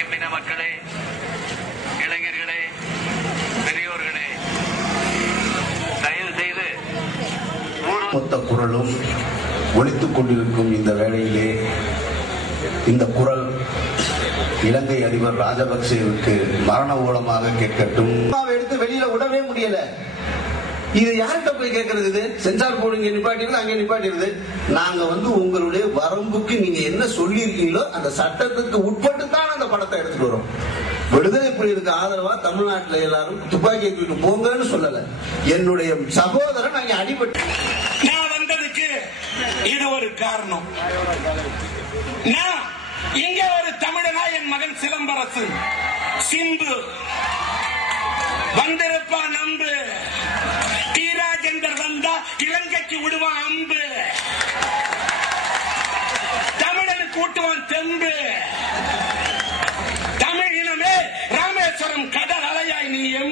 எம்மின மக்களே, இளைஞர்களே, பெரியோர்களே, தயவு செய்து மொத்த குரலும் ஒலித்துக் கொண்டிருக்கும் இந்த வேளையிலே இந்த குரல் இலங்கை அதிபர் ராஜபக்சேவுக்கு மரண ஊழமாக கேட்கட்டும். எடுத்து வெளியில விடவே முடியல. இது யார்கிட்ட போய் கேட்கறது? இது சென்சார் போர்டு இங்க நிப்பாட்டிருது, அங்க நிப்பாட்டிருது. நாங்க உங்களுடைய வரம்புக்கு நீங்க என்ன சொல்லி இருக்கீங்களோ அந்த சட்டத்துக்கு உட்பட்டு தான் அந்த படத்தை எடுத்துட்டு வரோம். விடுதலை புலிகளுக்கு ஆதரவா தமிழ்நாட்டில் எல்லாரும் துப்பாக்கி தூக்கிட்டு போங்கன்னு சொல்லல. என்னுடைய சகோதரன் அங்க அடிபட்டு நான் வந்ததுக்கு இது ஒரு காரணம். நான் இங்க ஒரு தமிழனா என் மகன் சிலம்பரசன் சிம்பு வந்திருப்பா நம்பு. டி ராஜேந்தர் வந்தா இலங்கைக்கு விடுவான் அம்பு. தமிழனு கூட்டுவான் தெம்பு. தமிழ் இனமே ராமேஸ்வரம் கடல் அலையாய் நீ எம்பு.